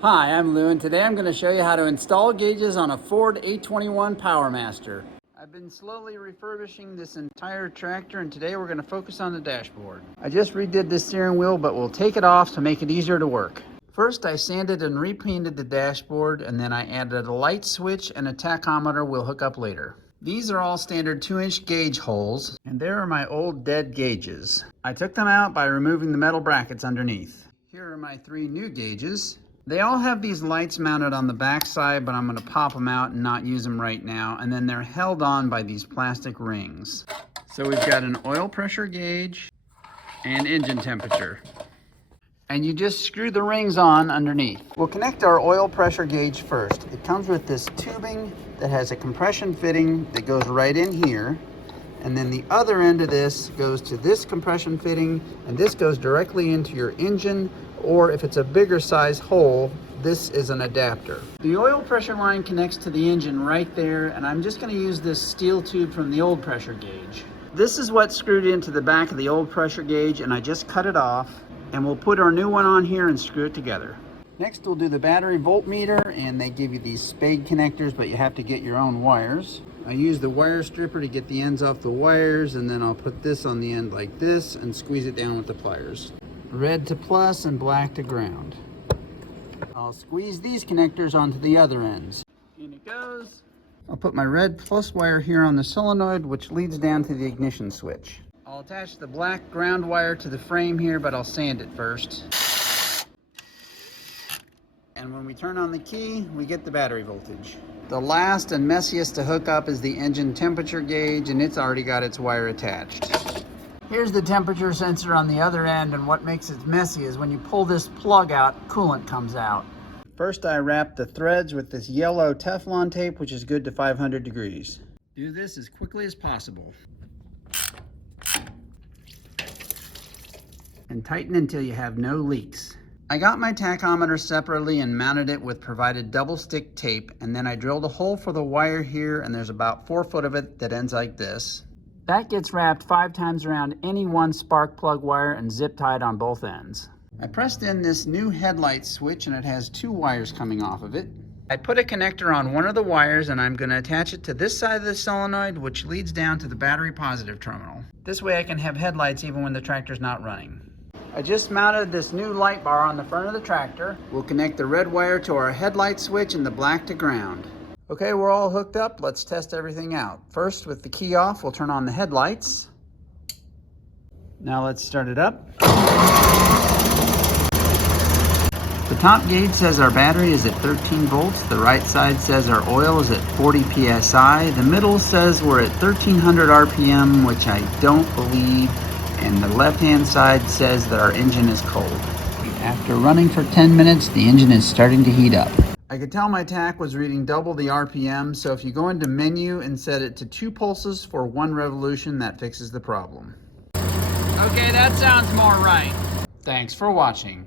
Hi, I'm Lou, and today I'm going to show you how to install gauges on a Ford 821 PowerMaster. I've been slowly refurbishing this entire tractor, and today we're going to focus on the dashboard. I just redid the steering wheel, but we'll take it off to make it easier to work. First, I sanded and repainted the dashboard, and then I added a light switch and a tachometer we'll hook up later. These are all standard 2-inch gauge holes, and there are my old dead gauges. I took them out by removing the metal brackets underneath. Here are my 3 new gauges. They all have these lights mounted on the back side, but I'm going to pop them out and not use them right now, and then they're held on by these plastic rings. So we've got an oil pressure gauge and engine temperature. And you just screw the rings on underneath. We'll connect our oil pressure gauge first. It comes with this tubing that has a compression fitting that goes right in here. And then the other end of this goes to this compression fitting, and this goes directly into your engine, or if it's a bigger size hole, this is an adapter. The oil pressure line connects to the engine right there, and I'm just going to use this steel tube from the old pressure gauge. This is what's screwed into the back of the old pressure gauge, and I just cut it off, and we'll put our new one on here and screw it together. Next, we'll do the battery voltmeter, and they give you these spade connectors, but you have to get your own wires. I use the wire stripper to get the ends off the wires, and then I'll put this on the end like this and squeeze it down with the pliers. Red to plus and black to ground. I'll squeeze these connectors onto the other ends. In it goes. I'll put my red plus wire here on the solenoid, which leads down to the ignition switch. I'll attach the black ground wire to the frame here, but I'll sand it first. And when we turn on the key, we get the battery voltage. The last and messiest to hook up is the engine temperature gauge, and it's already got its wire attached. Here's the temperature sensor on the other end, and what makes it messy is when you pull this plug out, coolant comes out. First, I wrap the threads with this yellow Teflon tape, which is good to 500 degrees. Do this as quickly as possible. And tighten until you have no leaks. I got my tachometer separately and mounted it with provided double stick tape, and then I drilled a hole for the wire here, and there's about 4 foot of it that ends like this. That gets wrapped 5 times around any one spark plug wire and zip tied on both ends. I pressed in this new headlight switch, and it has 2 wires coming off of it. I put a connector on one of the wires, and I'm going to attach it to this side of the solenoid, which leads down to the battery positive terminal. This way I can have headlights even when the tractor's not running. I just mounted this new light bar on the front of the tractor. We'll connect the red wire to our headlight switch and the black to ground. Okay, we're all hooked up. Let's test everything out. First, with the key off, we'll turn on the headlights. Now let's start it up. The top gauge says our battery is at 13 volts. The right side says our oil is at 40 psi. The middle says we're at 1300 RPM, which I don't believe. And the left-hand side says that our engine is cold. After running for 10 minutes, the engine is starting to heat up. I could tell my tach was reading double the RPM, so if you go into menu and set it to 2 pulses for 1 revolution, that fixes the problem. Okay, that sounds more right. Thanks for watching.